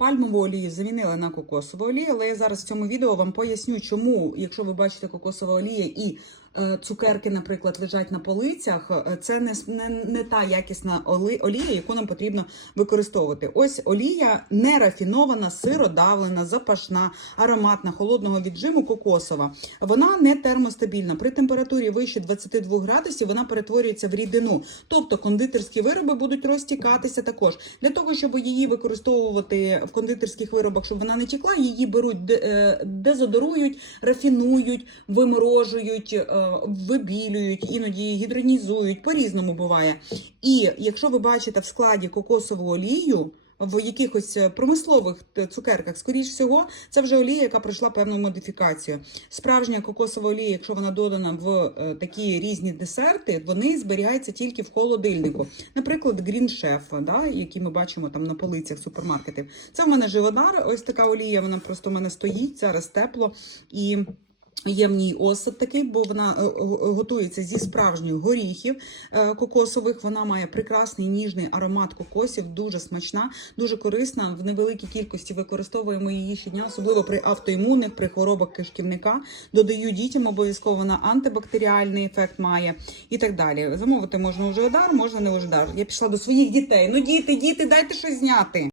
Пальмову олію замінили на кокосову олію, але я зараз в цьому відео вам поясню, чому, якщо ви бачите кокосова олія і цукерки, наприклад, лежать на полицях, е, це не, не, не та якісна олія, яку нам потрібно використовувати. Ось олія не рафінована, сиродавлена, запашна, ароматна, холодного віджиму, кокосова. Вона не термостабільна. При температурі вище 22 градусів вона перетворюється в рідину. Тобто кондитерські вироби будуть розтікатися також. Для того, щоб її використовувати в кондитерських виробах, щоб вона не тікла, її беруть, е, дезодорують, рафінують, виморожують, е, вибілюють, іноді гідронізують, по-різному буває. І якщо ви бачите в складі кокосову олію, в якихось е, промислових цукерках, скоріш всього, це вже олія, яка пройшла певну модифікацію. Справжня кокосова олія, якщо вона додана в е, такі різні десерти, вони зберігаються тільки в холодильнику. Наприклад, Green Chef, да, які ми бачимо там на полицях супермаркетів. Це в мене живодар. Ось така олія. Вона просто в мене стоїть зараз тепло і. Є в ній осад такий, бо вона е, е, готується зі справжніх горіхів е, кокосових. Вона має прекрасний ніжний аромат кокосів, дуже смачна, дуже корисна. В невеликій кількості використовуємо її щодня, особливо при автоімунних, при хворобах кишківника. Додаю дітям обов'язково вона антибактеріальний ефект має і так далі. Замовити можна уже удар, можна не ожидар. Я пішла до своїх дітей. Ну, діти, діти, дайте щось зняти.